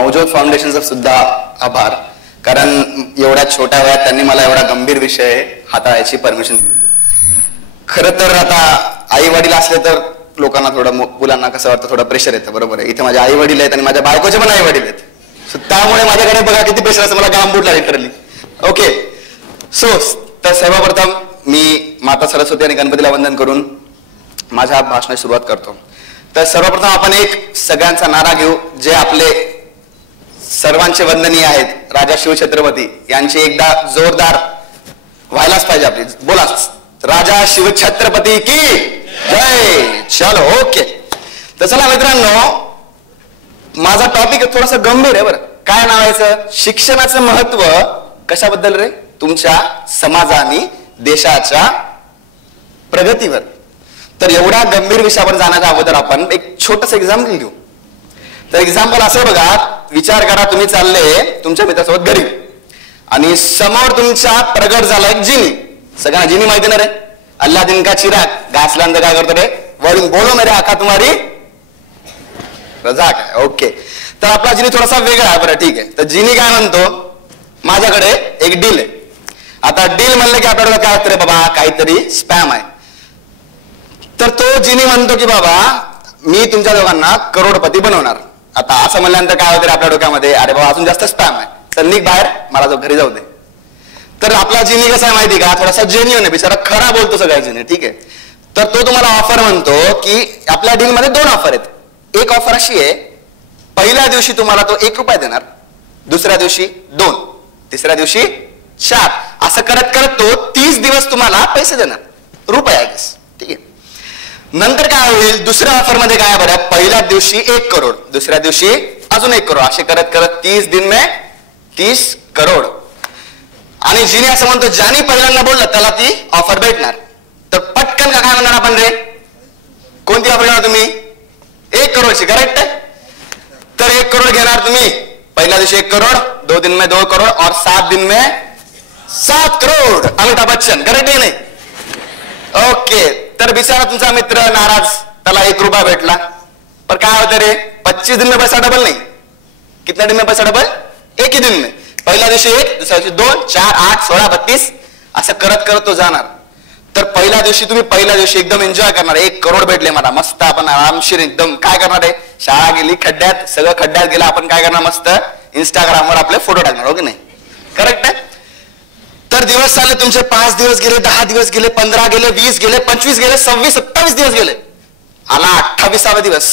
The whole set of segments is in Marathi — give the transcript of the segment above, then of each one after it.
नवज्योत फाउंडेशनचा सुद्धा आभार, कारण एवढ्या छोट्या वयात त्यांनी मला एवढा गंभीर विषय हाताळायची परमिशन दिली. खरं तर आता आई वडील असले तर लोकांना थोडं, मुलांना कसं वाटतं, थोडं प्रेशर येतं. बरोबर आहे. इथे माझे आई वडील आहेत आणि माझ्या बायकोचे पण आई वडील आहेत. त्यामुळे माझ्याकडे बघा किती प्रेशर असतं, मला घाम फुटला लिटरली. ओके, सो तर सर्वप्रथम मी माता सरस्वती आणि गणपतीला वंदन करून माझ्या भाषणाची सुरुवात करतो. तर सर्वप्रथम आपण एक सगळ्यांचा नारा घेऊ, जे आपले सर्वांचे वंदनीय आहेत, राजा शिवछत्रपती यांची एकदा जोरदार व्हायलाच पाहिजे आपली. बोला, राजा शिवछत्रपती की जय. चलो ओके. तर चला मित्रांनो, माझा टॉपिक थोडासा गंभीर आहे. बरं, काय नावायचं? शिक्षणाचं महत्व कशाबद्दल रे? तुमच्या समाज आणि देशाच्या प्रगतीवर. तर एवढ्या गंभीर विषयावर जाण्याच्या अगोदर आपण एक छोटस एक्झाम्पल घेऊ. तर एक्झाम्पल असं बघा, विचार करा तुम्ही चालले तुमच्या मित्रासोबत घरी आणि समोर तुमच्या प्रगट झाला एक जिनी. सगळ्यांना जिनी माहिती ना रे? अल्लादीन का चिराग घासल्यानंतर काय करतो रे? वरून बोलो मेरे आका तुम्हारी रजा काय. ओके, तर आपला जिनी थोडासा वेगळा आहे. बरं ठीक आहे. तर जिनी काय म्हणतो, माझ्याकडे एक डील आहे. आता डील म्हणलं की आपल्याला काय असतं रे बाबा, काहीतरी स्पॅम आहे. तर तो जिनी म्हणतो की बाबा मी तुमच्या दोघांना करोडपती बनवणार. आता असं म्हणल्यानंतर काय होतं आपल्या डोक्यामध्ये, अरे बाबा अजून जास्त स्पॅम आहे, तर निघ बाहेर, मला जो घरी जाऊ दे. तर आपला जिनी कसा आहे माहिती का, थोडासा जेन्युइन आहे, बिचारा खरा बोलतो सगळ्या जिनी. ठीक आहे. तर तो तुम्हाला ऑफर म्हणतो की आपल्या डील मध्ये 2 ऑफर आहेत. एक ऑफर अशी आहे, पहिल्या दिवशी तुम्हाला तो 1 रुपया देणार, दुसऱ्या दिवशी 2, तिसऱ्या दिवशी 4, असं करत करत तो 30 दिवस तुम्हाला पैसे देणार, रुपये. ठीक आहे. नंतर काय होईल, दुसऱ्या ऑफर मध्ये काय बरं, पहिल्या दिवशी 1 करोड, दुसऱ्या दिवशी अजून 1 करोड, असे करत करत 30 दिन में 30 करोड. आणि जिने असं म्हणतो, ज्याने पहिल्यांदा बोललं त्याला ती ऑफर भेटणार. तर पटकन काय म्हणणार आपण रे, कोणती ऑफर घेणार तुम्ही? 1 करोडची. करेक्ट आहे. तर 1 करोड घेणार तुम्ही, पहिल्या दिवशी 1 करोड, 2 दिन में 2 करोड और 7 दिन में 7 करोड. अमिताभ बच्चन. करेक्ट आहे नाही? ओके. तर बिचारा तुमचा मित्र नाराज, त्याला 1 रुपया भेटला. पर काय होतं रे, 25 दिन में पैसा डबल नहीं. कितना दिन में पैसा डबल? 1 ही दिन में. पहिल्या दिवशी 1, दुसऱ्या दिवशी 2, 4, 8, 16, 32 असं करत करत तो जाणार. तर पहिल्या दिवशी तुम्ही एकदम एन्जॉय करणार. 1 करोड भेटले मला, मस्त आपण आरामशीर एकदम काय करणार आहे, शाळा गेली खड्ड्यात, सगळं खड्ड्यात गेलं, आपण काय करणार, मस्त इंस्टाग्रामवर आपले फोटो टाकणार. हो की नाही? करेक्ट आहे. तर दिवस चालले तुमचे, 5 दिवस गेले, 10 दिवस गेले, 15 गेले, 20 गेले, 25 गेले, 26, 27 दिवस गेले. आला 28वा दिवस.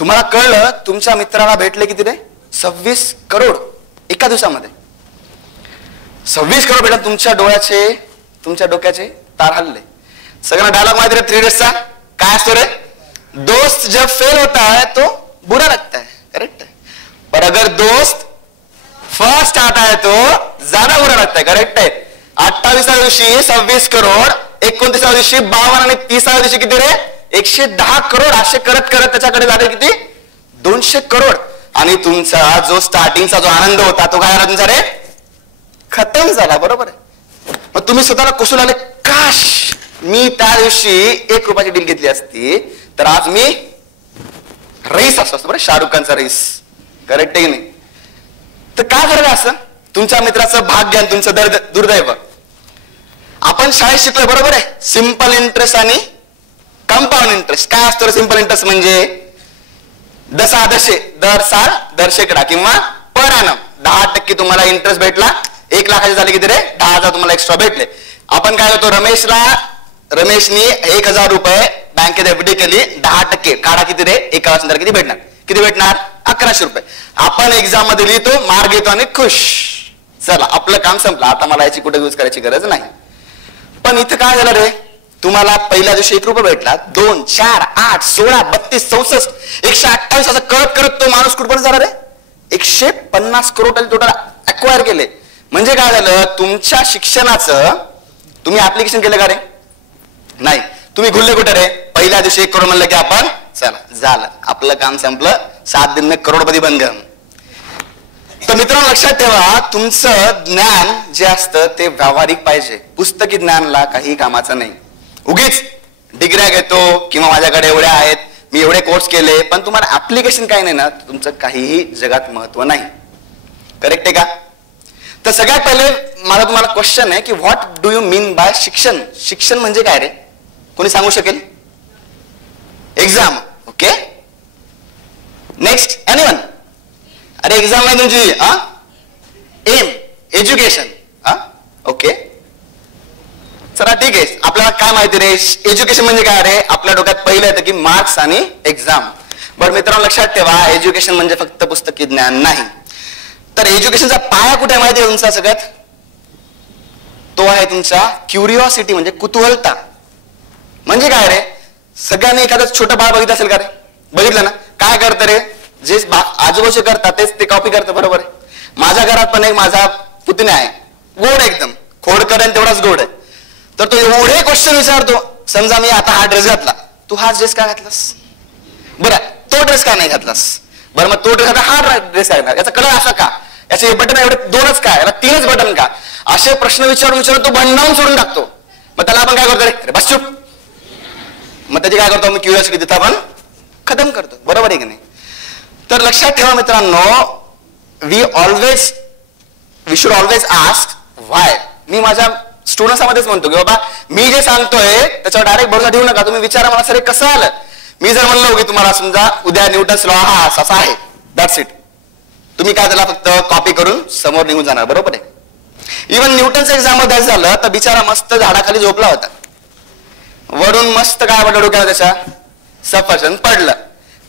तुम्हाला कळलं तुमच्या मित्राला भेटले किती रे? 26 करोड एका दिवसामध्ये. 26 करोड भेटला. तुमच्या डोक्याचे तार हल्ले. सगळ्यांना डायलॉग माहिती रे 3 इडियट्सचा? काय असतो रे, दोस्त जब फेल होता है तो बुरा लगता है. करेक्ट है. पर अगर दोस्त फर्स्ट आता है तो ज्यादा बुरा लगता है. करेक्ट आहे. 28व्या दिवशी 26 करोड, 29व्या दिवशी 52 आणि 30व्या दिवशी किती रे? 110 करोड. असे करत करत त्याच्याकडे झाले किती? 200 करोड. आणि तुमचा जो स्टार्टिंगचा जो आनंद होता तो काय झाला तुमचा रे? खतम झाला. बरोबर आहे. मग तुम्ही स्वतःला कुसून आले, काश मी त्या दिवशी 1 रुपयाची डील घेतली असती तर आज मी रईस असतो. बरं, शाहरुख खानचा रईस. करेक्ट आहे की नाही? तर काय झालं असं? तुमच्या मित्राचं भाग्य आणि तुमचं दुर्दैव. आपण शाळेत शिकलोय, बरोबर आहे, सिंपल इंटरेस्ट आणि कंपाऊंड इंटरेस्ट. काय असतो सिंपल इंटरेस्ट म्हणजे दसा दशे, दर साल दर शेकडा, किंवा पर ॲनम 10% तुम्हाला इंटरेस्ट भेटला. 1 लाखाचे झाले किती रे? 10,000 तुम्हाला एक्स्ट्रा भेटले. आपण काय होतो, रमेशनी 1,000 रुपये बँकेत एफडी केली, 10% काढा किती रे? 1 वर्षानंतर किती भेटणार? 1100 रुपये. आपण एक्झाम मध्ये लिहितो, मार्क घेतो आणि खुश, चला आपलं काम संपलं, आता मला याची कुठे यूज करायची गरज नाही. पण इथं काय झालं रे, तुम्हाला पहिल्या दिवशी 1 रुपया भेटला, 2, 4, 8, 16, 32, 64, 128 असं करत करत तो माणूस कुठपर्यंत झाला रे? 150 करोड टोटल अक्वायर केले. म्हणजे काय झालं, तुमच्या शिक्षणाचं तुम्ही ऍप्लिकेशन केलं का रे? नाही. तुम्ही घुलले कुठे रे? पहिल्या दिवशी 1 करोड म्हणलं की आपण चला झालं, आपलं काम संपलं, 7 दिन में करोडपती बन गए. तर मित्रांनो लक्षात ठेवा, तुमचं ज्ञान जे असतं ते व्यावहारिक पाहिजे. पुस्तकी ज्ञानला काही कामाचं नाही. उगीच डिग्र्या घेतो किंवा माझ्याकडे एवढ्या आहेत, मी एवढे कोर्स केले, पण तुम्हाला ऍप्लिकेशन काही नाही ना, तुमचं काहीही जगात महत्व नाही. करेक्ट आहे का? तर सगळ्यात पहिले माझा तुम्हाला क्वेश्चन आहे की what do you mean by शिक्षण? शिक्षण म्हणजे काय रे? कोणी सांगू शकेल? एक्झाम. Okay, next anyone? अरे एक्झाम नाही तुमची, एम एज्युकेशन. ओके, चला ठीक आहे. आपल्याला काय माहिती रे एज्युकेशन म्हणजे काय रे? आपल्या डोक्यात पहिलं येतं की मार्क्स आणि एक्झाम. बरं मित्रांनो, लक्षात ठेवा, एज्युकेशन म्हणजे फक्त पुस्तकी ज्ञान नाही. तर एज्युकेशनचा पाया कुठे माहिती आहे तुमचा? सगळ्यात तो आहे तुमचा क्युरिओसिटी, म्हणजे कुतूहलता. म्हणजे काय रे? सगळ्यांनी एखादं छोटं बाळ बघितलं असेल का रे? बघितलं ना? काय करतं रे? जे आजोबाचे करतात तेच ते कॉपी करतं, बरोबर आहे. माझ्या घरात पण एक माझा पुतण्या आहे, गोड एकदम, खोडकर आणि तेवढाच गोड आहे. तर तो एवढे क्वेश्चन विचारतो. समजा मी आता हा ड्रेस घातला, तू हा ड्रेस का घातलास? बरं, तो ड्रेस का नाही घातलास? बरं, मग तो ड्रेस आता हा ड्रेस काय, याचा कलर असा का, याचे बटन एवढे दोनच का, याला 3च बटन का? असे प्रश्न विचारून विचारून तो भांडावून सोडून टाकतो. मग त्याला आपण काय करतो रे? बस चुप. मग त्याची काय करतो? मी क्युरिओसिटी तिथं आपण खतम करतो, बरोबर आहे की नाही? तर लक्षात ठेवा मित्रांनो, वी शुड ऑलवेज आस्क व्हाय. मी माझ्या स्टुडंट्समध्येच म्हणतो की बाबा मी जे सांगतोय त्याच्यावर डायरेक्ट भरोसा ठेवू नका. तुम्ही विचारा मला, सर कसं आलं? मी जर म्हणलो की तुम्हाला समजा उद्या न्यूटन्स लॉ हा असा आहे, दॅट्स इट. तुम्ही काय त्याला फक्त कॉपी करून समोर निघून जाणार, बरोबर आहे. इव्हन न्यूटनचं एक्झाम मध्ये झालं तर बिचारा मस्त झाडाखाली झोपला होता, वरून मस्त काय पडलं डोक्याला त्याच्या? सफरचंद पडलं.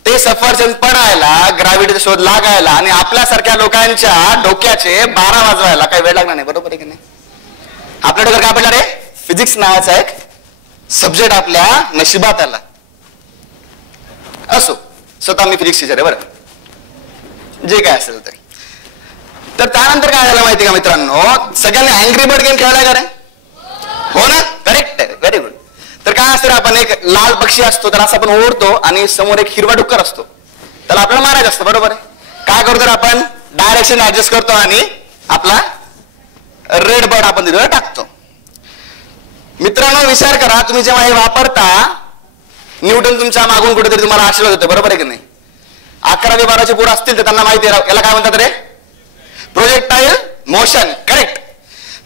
ते सफरचंद पडायला, ग्रॅव्हिटीचा शोध लागायला आणि आपल्यासारख्या लोकांच्या डोक्याचे 12 वाजवायला काही वेळ लागणार नाही, बरोबर आहे की नाही? आपल्या डोक्यात काय पडलं रे? फिजिक्स नावाचा एक सब्जेक्ट आपल्या नशिबात आला. असो, स्वतः मी फिजिक्स टीचर आहे, बरं, जे काय असेल ते. तर त्यानंतर काय झालं माहिती का मित्रांनो? सगळ्यांनी अँग्री बर्ड गेम खेळलाय का रे? हो ना, करेक्ट आहे, व्हेरी गुड. तर काय असतं, आपण एक लाल पक्षी असतो, तर असं आपण ओढतो आणि समोर एक हिरवा डुक्कर असतो, त्याला आपल्याला मारायचं असतं, बरोबर आहे. काय करतो तर आपण डायरेक्शन ऍडजस्ट करतो आणि आपला रेड बर्ड आपण तिथं टाकतो. मित्रांनो विचार करा, तुम्ही जेव्हा हे वापरता, न्यूटन तुमच्या मागून कुठेतरी तुम्हाला आशीर्वाद होतो, बरोबर आहे की नाही? 11वी 12वी पोरं असतील तर त्यांना माहिती आहे याला काय म्हणतात रे? Projectile motion. करेक्ट.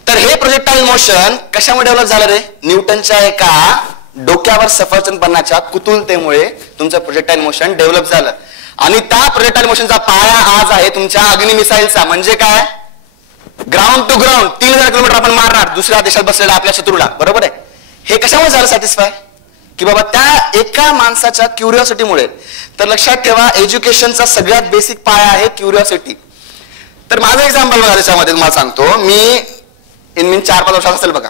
तर हे प्रोजेक्टाईल मोशन कशामुळे डेव्हलप झालं रे? न्यूटनच्या एका डोक्यावर सफरचंद पडण्याच्या कुतूहलतेमुळे तुमचं प्रोजेक्टाईल मोशन डेव्हलप झालं. आणि त्या प्रोजेक्टाईल मोशनचा पाया आज आहे तुमच्या अग्नि मिसाईलचा. म्हणजे काय? ग्राउंड टू ग्राउंड 3000 किलोमीटर आपण मारणार दुसऱ्या देशात बसलेला आपल्या शत्रूला, बरोबर आहे. हे कशामुळे झालं सॅटिस्फाय? की बाबा त्या एका माणसाच्या क्युरिओसिटीमुळे. तर लक्षात ठेवा, एज्युकेशनचा सगळ्यात बेसिक पाया आहे क्युरिओसिटी. तर माझं एक्झाम्पल बघा, त्याच्यामध्ये तुम्हाला सांगतो. मी 4-5 वर्षाचा असेल बघा,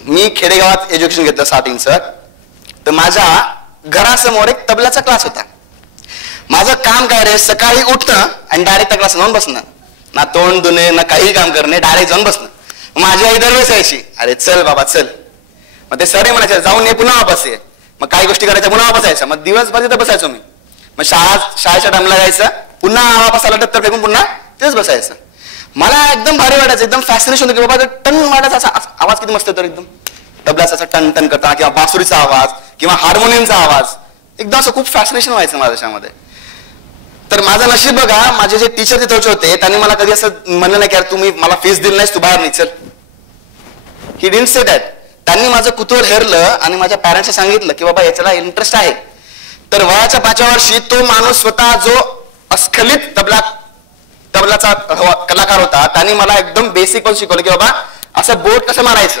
मी खेडेगावात एज्युकेशन घेतलं स्टार्टिंगचं. तर माझ्या घरासमोर एक तबल्याचा क्लास होता. माझं काम काय रे? सकाळी उठणं आणि डायरेक्ट त्या क्लास जाऊन बसणं, ना तोंड धुणे ना काही काम करणे, डायरेक्ट जाऊन बसणं. माझी आई दरवेळेस यायची, अरे चल बाबा चल. मग ते सर म्हणायचे जाऊन ये, पुन्हा वापस ये. मग काही गोष्टी करायच्या, पुन्हा वापस यायचं. मग दिवसभर तिथं बसायचो मी. मग शाळेच्या टाइमला जायचं, पुन्हा वापस आला दप्तर फेकून पुन्हा तेच बसायचं. मला एकदम भारी वाटायचं, एकदम फॅसिनेशन होतं की बाबा टन वाटायचा असा आवाज किती मस्त येतो एकदम तबल्याचा, असा टन टन करताना, किंवा बासुरीचा आवाज किंवा हार्मोनियमचा आवाज, एकदम असं खूप फॅसिनेशन व्हायचं माझ्या त्याच्यामध्ये. तर माझं नशीब बघा, माझे जे टीचर तिथे होते त्यांनी मला कधी असं म्हणलं नाही की यार तुम्ही मला फीस दिली नाहीस, तू बाहेर नाही चल. He didn't say that. त्यांनी माझं कुतूहल हेरलं आणि माझ्या पॅरेंट्सला सांगितलं की बाबा याच्याला इंटरेस्ट आहे. तर वयाच्या 5व्या वर्षी तो माणूस स्वतः जो अस्खलित तबलाचा कलाकार होता, त्यांनी मला एकदम बेसिक पण शिकवलं की बाबा असं बोट कसं मारायचं.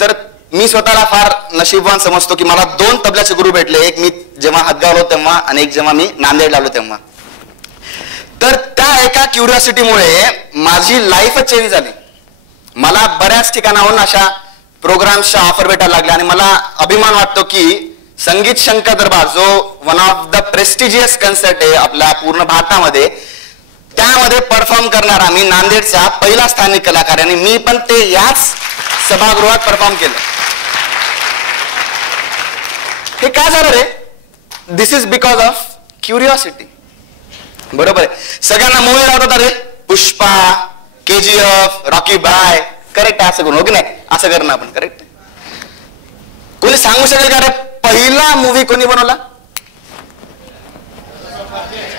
तर मी स्वतःला फार नशीबवान समजतो की मला 2 तबल्याचे गुरु भेटले, एक मी जेव्हा हदगावलो तेव्हा आणि एक जेव्हा मी नांदेडला आलो तेव्हा. तर त्या एका क्युरिओसिटीमुळे माझी लाईफच चेंज झाली. मला बऱ्याच ठिकाणाहून अशा प्रोग्राम्सच्या ऑफर भेटायला लागल्या आणि मला अभिमान वाटतो की संगीत शंकर दरबार जो one of the prestigious concert आहे आपल्या पूर्ण भारतामध्ये, त्यामध्ये परफॉर्म करणारा मी नांदेडचा पहिला स्थानिक कलाकार आणि मी पण ते याच सभागृहात परफॉर्म केलं. हे काय झालं रे? This is because of curiosity, बरोबर आहे. सगळ्यांना मूवी लावतात, अरे Pushpa, KGF, Rocky Bhai, correct आहे असं करून, हो की नाही? असं करणं आपण करेक्ट. कोणी सांगू शकेल का रे पहिला मूवी कोणी बनवला?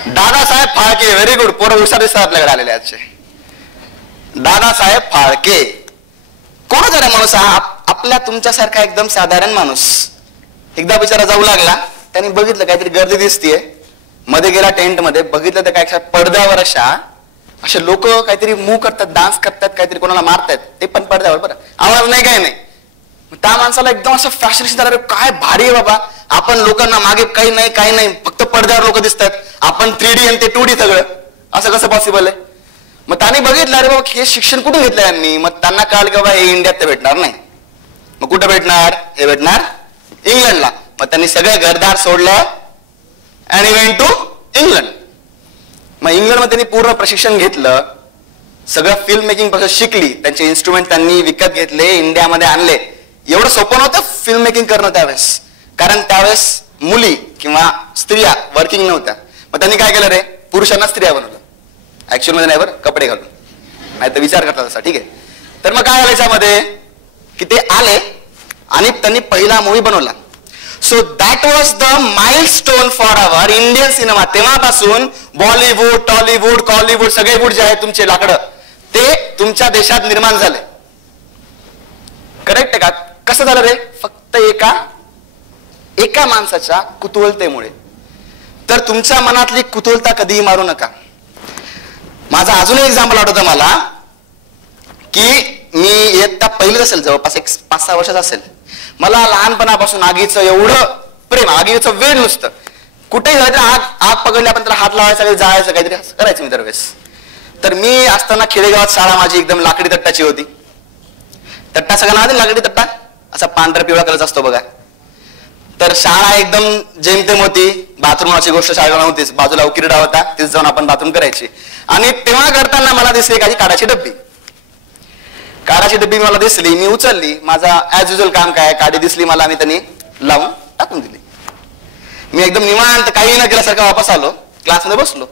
दादासाहेब फाळके. Very good. पोरं हुशार दिसतात आपल्याकडे आलेले आजचे. दादासाहेब फाळके. कोण होता रे माणूस हा? आपल्या तुमच्यासारखा एकदम साधारण माणूस. एकदा बिचारा जाऊ लागला, त्यांनी बघितलं काहीतरी गर्दी दिसतीये, मध्ये गेला टेंट मध्ये, बघितलं तर काय पडद्यावर असे लोक काहीतरी मूव करतात, डान्स करतात, काहीतरी कोणाला मारतात, ते पण पडद्यावर. बरं, आवाज नाही, काय नाही. त्या माणसाला एकदम असं फॅशनेशन झालं, काय भारी आहे बाबा, आपण लोकांना मागे काही नाही, फक्त पडद्यावर लोक दिसतात, आपण 3D आणि ते 2D सगळं, असं कसं पॉसिबल आहे? मग त्यांनी बघितलं, अरे बाबा हे शिक्षण कुठून घेतलं यांनी. मग त्यांना कळलं की बाबा हे इंडियात तर भेटणार नाही. मग कुठं भेटणार? हे भेटणार इंग्लंडला. मग त्यांनी सगळं घरदार सोडलं आणि वेंट टू इंग्लंड. मग इंग्लंडमध्ये त्यांनी पूर्ण प्रशिक्षण घेतलं, सगळं फिल्म मेकिंग प्रोसेस शिकली, त्यांचे इन्स्ट्रुमेंट त्यांनी विकत घेतले, इंडियामध्ये आणले. एवढं सोपं नव्हतं फिल्म मेकिंग करणं त्यावेळेस, कारण त्यावेळेस मुली किंवा स्त्रिया वर्किंग नव्हत्या. मग त्यांनी काय केलं रे, पुरुषांना स्त्रिया बनवलं. ऍक्च्युअल मध्ये नाही बरं, कपडे घालून, नाही तर विचार करतात असा. ठीक आहे. तर मग काय झालं याच्यामध्ये की ते आले आणि त्यांनी पहिला मूवी बनवला. So that was the milestone for our Indian cinema. तेव्हापासून बॉलिवूड, टॉलिवूड, कॉलिवूड, सगळे वूड जे आहे तुमचे लाकडं, ते तुमच्या देशात निर्माण झाले. करेक्ट आहे का? कसं झालं रे? फक्त एका माणसाच्या कुतूहलतेमुळे. तर तुमच्या मनातली कुतूहलता कधीही मारू नका. माझा अजून एक एक्झाम्पल आठवतं मला, की मी इयत्ता पहिलीत असेल, जवळपास 5-6 वर्षाचा असेल. मला लहानपणापासून आगीचं एवढं प्रेम, आगीचं वेळ नुसतं. कुठेही जायचं, आग पकडली, आपण त्याला हात लावायचा, जायचं, काहीतरी करायचं मी दरवेळेस. तर मी असताना खेडेगावात शाळा माझी एकदम लाकडी तट्टाची होती. तट्टा सगळ्यांना लाकडी तट्टा, असा पांढरा पिवळा कलरचा असतो बघा. तर शाळा एकदम जेमतेम होती. बाथरूमची गोष्ट शाळेला नव्हतीच, बाजूला उकिरडा होता, तिथे जाऊन आपण बाथरूम करायची. आणि तेव्हा करताना मला दिसली एखादी काडाची डब्बी. काडाची डब्बी मला दिसली, मी उचलली. माझा ऍज युजल काम काय, काडी दिसली मला, मी त्यांनी लावून टाकून दिली. मी एकदम निवांत काही न केल्यासारखं वापस आलो, क्लासमध्ये बसलो.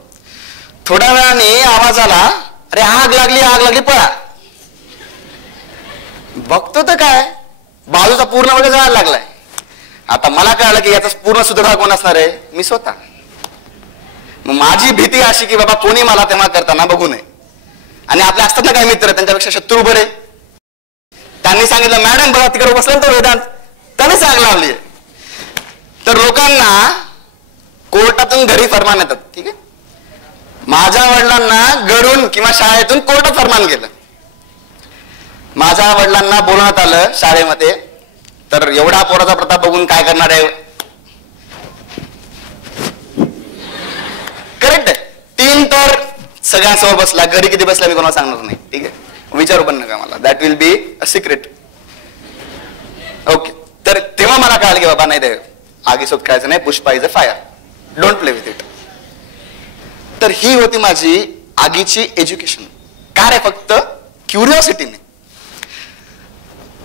थोड्या वेळाने आवाज आला, अरे आग लागली, पळा. बघतो तर काय, बाजूचा पूर्ण वगैरे जायला लागलाय. आता मला कळलं की याचा पूर्ण सूत्रधार कोण असणार आहे? मी स्वतः. मग माझी भीती अशी की बाबा कोणी मला तेव्हा करताना बघू नये. आणि आपले असतात ना काही मित्र, त्यांच्यापेक्षा शत्रू बरे. त्यांनी सांगितलं, मॅडम बघा तिकडे बसला तो वेदांत, त्याने आग लावली. तर लोकांना कोर्टातून घरी फरमान येतात. ठीक आहे. माझ्या वडिलांना घरून किंवा शाळेतून कोर्टात फरमान गेलं. माझ्या वडिलांना बोलवण्यात आलं शाळेमध्ये. तर एवढा पोराचा प्रताप बघून काय करणार आहे? करेक्ट आहे. 3 तर सगळ्यांसमोर बसला. घरी किती बसला मी कोणाला सांगणार नाही. ठीक आहे, विचारू पण नका मला, that will be a secret. Okay. तर तेव्हा मला कळालं की बाबा नाही, ते आगीसोबत खेळायचं नाही, Pushpa is a fire, don't play with it. तर ही होती माझी आगीची एज्युकेशन. काय रे, फक्त क्युरिओसिटीने.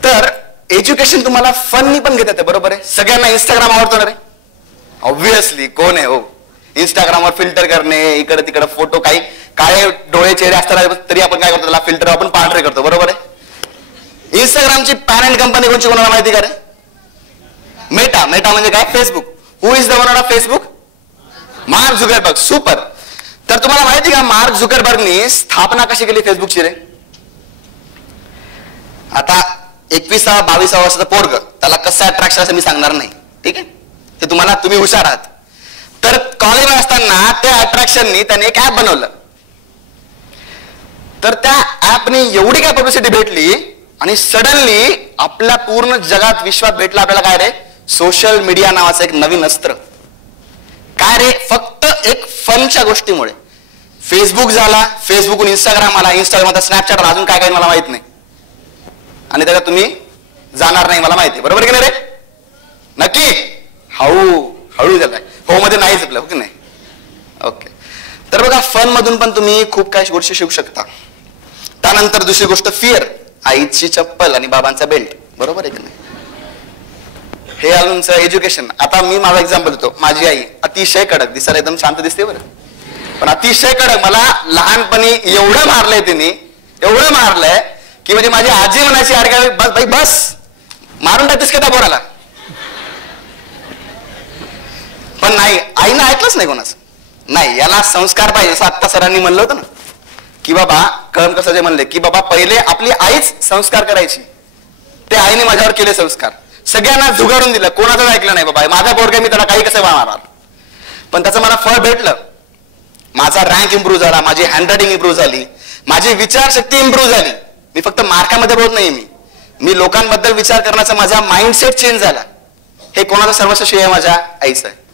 तर एज्युकेशन तुम्हाला फननी पण घेता येते, बरोबर आहे. सगळ्यांना इंस्टाग्राम आवडतो ना रे, ऑब्व्हियसली. कोण आहे हो? इंस्टाग्रामवर फिल्टर करणे, इकडे तिकडे फोटो, काही काळे डोळे चेहरे असतात तरी आपण काय करतो, त्याला फिल्टर आपण पांढरे करतो, बरोबर आहे. इंस्टाग्रामची पॅरेंट कंपनी कोणची, कोणाला माहिती का रे? मेटा. मेटा म्हणजे काय? Facebook. Who is the owner of Facebook? Mark Zuckerberg. Super. तर तुम्हाला माहिती का मार्क झुकरबर्गनी स्थापना कशी केली फेसबुकची रे? आता 21-22 वर्षाचा पोरग, त्याला कसं अट्रॅक्शन असं मी सांगणार नाही. ठीक आहे, ते तुम्ही हुशार आहात. तर कॉलेजमध्ये असताना त्या अट्रॅक्शननी त्याने एक ऍप बनवलं. तर त्या ऍपने एवढी काय पब्लिसिटी भेटली आणि सडनली आपल्या पूर्ण जगात, विश्वात भेटलं आपल्याला काय रे, सोशल मीडिया नावाचं एक नवीन अस्त्र. काय रे, फक्त एक फनच्या गोष्टीमुळे. फेसबुक झाला, फेसबुकहून इंस्टाग्राम आला, इंस्टाग्राम स्नॅपचॅट, अजून काय काय मला माहित नाही. आणि त्याला तुम्ही जाणार नाही मला माहिती, बरोबर की नाही रे? नक्की हळू झालाय. हो मध्ये नाही चुकलं, हो की नाही? ओके. तर बघा, फन मधून पण तुम्ही खूप काही गोष्टी शिकू शकता. त्यानंतर दुसरी गोष्ट, फिअर. आईची चप्पल आणि बाबांचा बेल्ट, बरोबर आहे की नाही? हे आमचं एज्युकेशन. आता मी माझा एक्झाम्पल देतो. माझी आई अतिशय कडक, दिसायला एकदम शांत दिसते बरं, पण अतिशय कडक. मला लहानपणी एवढं मारलंय तिने, एवढं मारलंय की म्हणजे माझी आजी म्हणायची, अरे काय बस बाई, बस मारून टाकतेस का त्या पोराला? नाही, आईनं ऐकलंच नाही कोणाचं. नाही, याला संस्कार पाहिजे. जसं आत्ता सरांनी म्हणलं होतं ना की बाबा कळम कसं जे म्हणले की बाबा पहिले आपली आईच संस्कार करायची. ते आईने माझ्यावर केले संस्कार. सगळ्यांना झुगारून दिलं, कोणाचंच ऐकलं नाही. बाबा माझा पोरगा, मी त्याला काही कसं मारणार. पण त्याचं मला फळ भेटलं. माझा रँक इम्प्रूव्ह झाला, माझी हँडरायटिंग इम्प्रूव्ह झाली, माझी विचारशक्ती इम्प्रूव्ह झाली. मी फक्त मार्कामध्ये बोलत नाही, मी लोकांबद्दल विचार करण्याचा माझा माइंडसेट चेंज झाला. हे कोणाचं सर्वस्व श्रेय माझ्या आईचं आहे.